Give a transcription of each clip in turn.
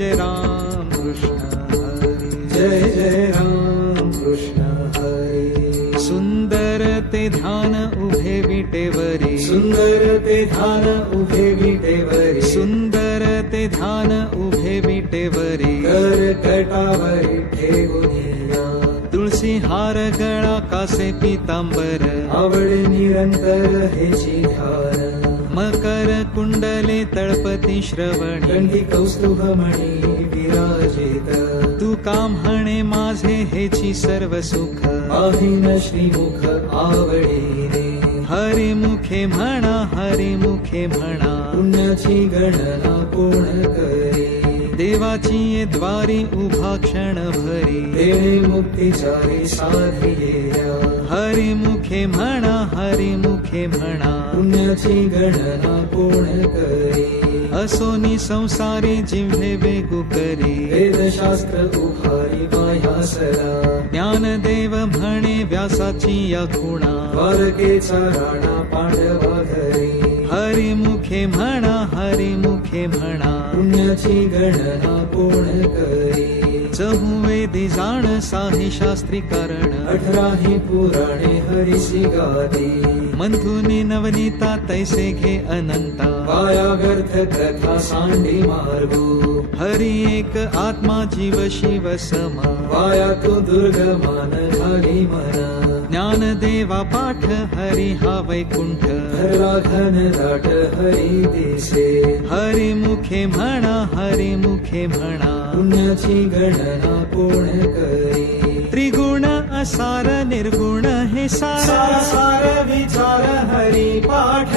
जय राम कृष्ण हरी, जय जय राम कृष्ण हरी. सुंदर ते ध्यान उभे विटेवरी, सुंदर ते ध्यान उभे विटेवरी, सुंदर ते ध्यान उभे विटेवरी. कर्कटावरी ठेवूनिया, तुळसी हार गळा कासे पितांबर, आवड निरंतर हेची ध्यान. मकर कुंडले तळपती श्रवणी, कंठी कौस्तुभमणी विराजित. तू काम हणे माझे हेची सर्व सुख, पाहिन श्रीमुख आवडीने. हरी मुखे म्हणा, हरी मुखे म्हणा. पुण्याची गणना कोण करी, देवाची ये द्वारी उभा क्षण भरी. देणे मुक्तिचारी साधिलेल्या, हरी मुखे म्हणा, हरी मुखे म्हणा. पुण्याची गणना कोण करी. असोनी संसारी जिव्हे वेगू करी, वेदशास्त्र उभारी मायासरा. ज्ञानदेव म्हणे व्यासाची या खुणा. द्वारकेचा राणा पांडवा घरी, हरी मुखे म्हणा, हरी मुखे म्हणा. पुण्याची गणना कोण करी. चहुवेदी जाण साही शास्त्री कारण, 18 पुराणे हरिसी गादी. मंथुनी नवनीता तैसे घे अनंता. वाया व्यर्थ कथा सांडी मार्गो, हरी एक आत्मा जीव शिव समा. वाया तू दुर्गमान झाली मना. ज्ञानदेवा पाठ हरी हा वैकुंठ. धरला घन दाट हरी दिसे, हरी मुखे म्हणा, हरी मुखे म्हणा. पुण्याची गणना कोण करी. त्रिगुण असार निर्गुण हे सार, सार विचार हरी पाठ.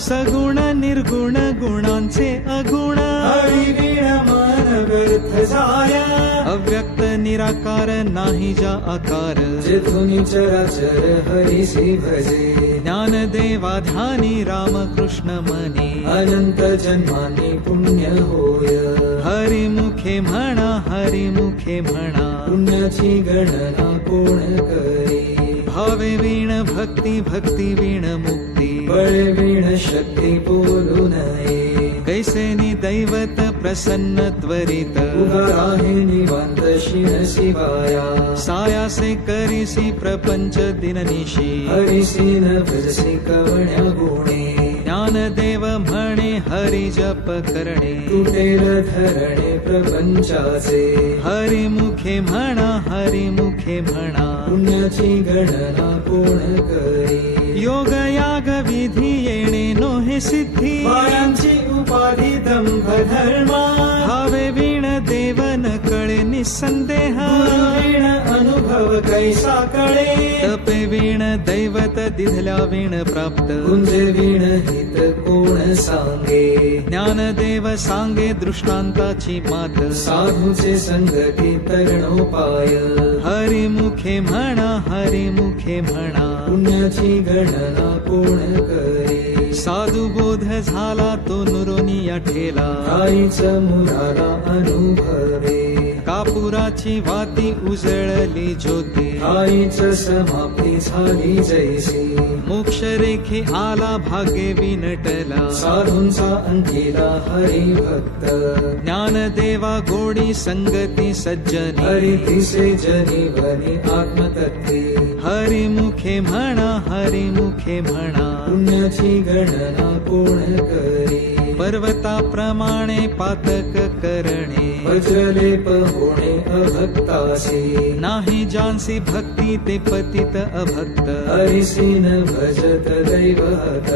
सगुण निर्गुण गुणांचे अगुण. हरी वीण मन व्यर्थ जाय. अव्यक्त निराकार नाही जा आकार. जेथून चराचर हरिसी भजे, ज्ञानदेवा ध्यानी रामकृष्ण मनी. अनंत जन्मानी पुण्य होय. हरी मुखे म्हणा, हरी मुखे म्हणा. पुण्याची गणना कोण करी. भावे वीण भक्ती, भक्ती वीण मुक्ती. बळे वीण शक्ती बोलू नये. कैसेनी दैवत प्रसन्न त्वरित. उगा आहे निवांत शिन शिवाया. सायासे करीसी प्रपंच दिननिशी. हरिसी न भजसी कवण्या गुणे. ज्ञानदेव म्हणे हरी जप करणे. तुटेल धरणे प्रपंचाचे. हरी मुखे म्हणा, हरी मुखे म्हणा. पुण्याची गणना कोण करी. योग याग विधी येणे नोहे सिद्धी. मायांची उपाधी दंभ धर्मा. भावे वीण देव न कळे निसंदेह. वीण अनुभव कैसा कळे. तपे वीण दैवत दिधल्या वीण प्राप्त. कुंजे वीण हित कोण सांगे. ज्ञानदेव सांगे दृष्टांताची मात. साधूचे संगती तरणोपाय. हरी मुखे म्हणा, हरी मुखे म्हणा. पुण्याची गणना कोण करी. साधू बोध झाला तो नुरोनिया ठेला. आईच मुलाला अनुभवे. कापुराची वाती उजळली ज्योती. आईच समाप्ती झाली जैसी. मोक्ष रेखे आला भाग्ये विनटला. साधूंचा अंकिला हरिभक्त. ज्ञानदेवा गोडी संगती सज्जनी. हरी दिसे जनी बनी आत्मतत्वे. हरी मुखे म्हणा, हरी मुखे म्हणा. पुण्याची गणना कोण करी. पर्वताप्रमाणे पातक करणे. वज्रलेप होणे अभक्तासी. नाही जानसी भक्ती ते पतित अभक्त. हरिसी न भजत दैवत.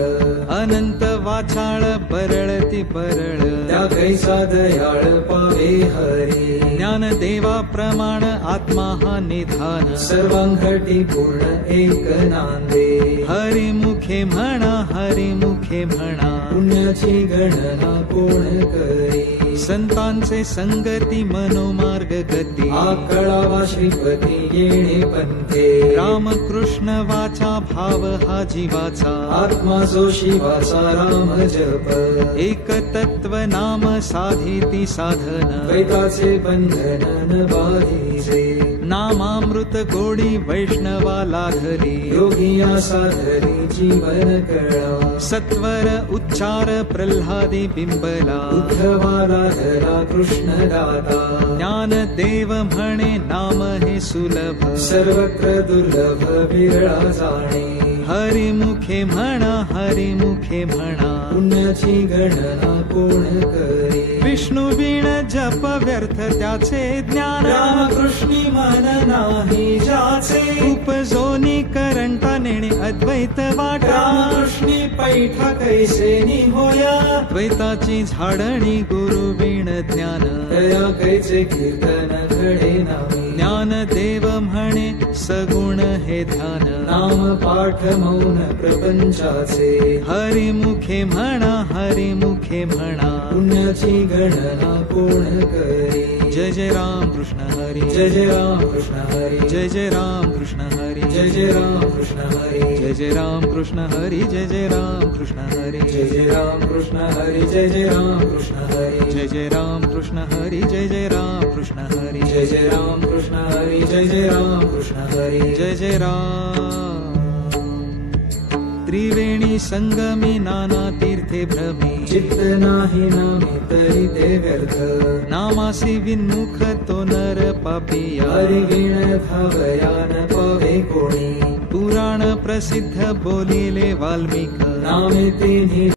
अनंत वाचाळ परळती परळ. त्या कैसा दयाळ पावे हरी. ज्ञानदेवा प्रमाण आत्मा हा निधान. सर्वांघटी पूर्ण एक नांदे. हरी मुखे म्हणा, हरी मुखे म्हणा. पुण्याची गणना कोण करी. संतांचे संगती मनोमार्ग गती. आकळावा श्रीपती येणे पंथे. रामकृष्ण वाचा भाव हा जीवाचा. आत्मा जो शिवाचा राम जप. एक तत्व नाम साधिती साधन. द्वैताचे बंधन न बाधीचे. नामामृत गोडी वैष्णवा लाधली. योगिया साधरी जीवन कळा. सत्वर उच्चार प्रल्हादी बिंबला. उद्धवाला साधला कृष्ण दाता ज्ञान देव म्हणे नाम हे सुलभ सर्वत्र दुर्लभ विरळा जाणे हरिमुखे म्हणा हरिमुखे म्हणा पुण्याची गणना कोण करी विष्णू बिन जप व्यर्थ त्याचे ज्ञान रामकृष्णी मन नाही ज्याचे उपजोनी करंटा नेणे अद्वैत वाट रामकृष्णी पैठा कैसे होया द्वैताची झाडणी गुरु बिन ज्ञान दया कैचे कीर्तन घडे नामी ज्ञान देव म्हणे सगुण हे ध्यान नाम पाठ मौन प्रपंचाचे हरिमुखे म्हणा हरिमुखे म्हणा पुण्याची गणना कोण करी जय जय राम कृष्ण हरी जय जय राम कृष्ण हरी जय जय राम कृष्ण हरी जय जय राम कृष्ण हरी जय जय राम कृष्ण हरी जय जय राम कृष्ण हरी जय जय राम कृष्ण हरी जय जय राम कृष्ण हरी जय जय राम कृष्ण हरी जय जय राम कृष्ण हरी जय जय राम कृष्ण हरी जय जय राम कृष्ण हरी जय जय राम त्रिवेणी संगमी नाना तीर्थे भ्रमी चित्त नाही नामी तरी ते व्यर्थ नामासी विन्मुख तो नर पापिया हरी गिण धावया न पावे कोणी पुराण प्रसिद्ध बोलिले वाल्मिक नामे ते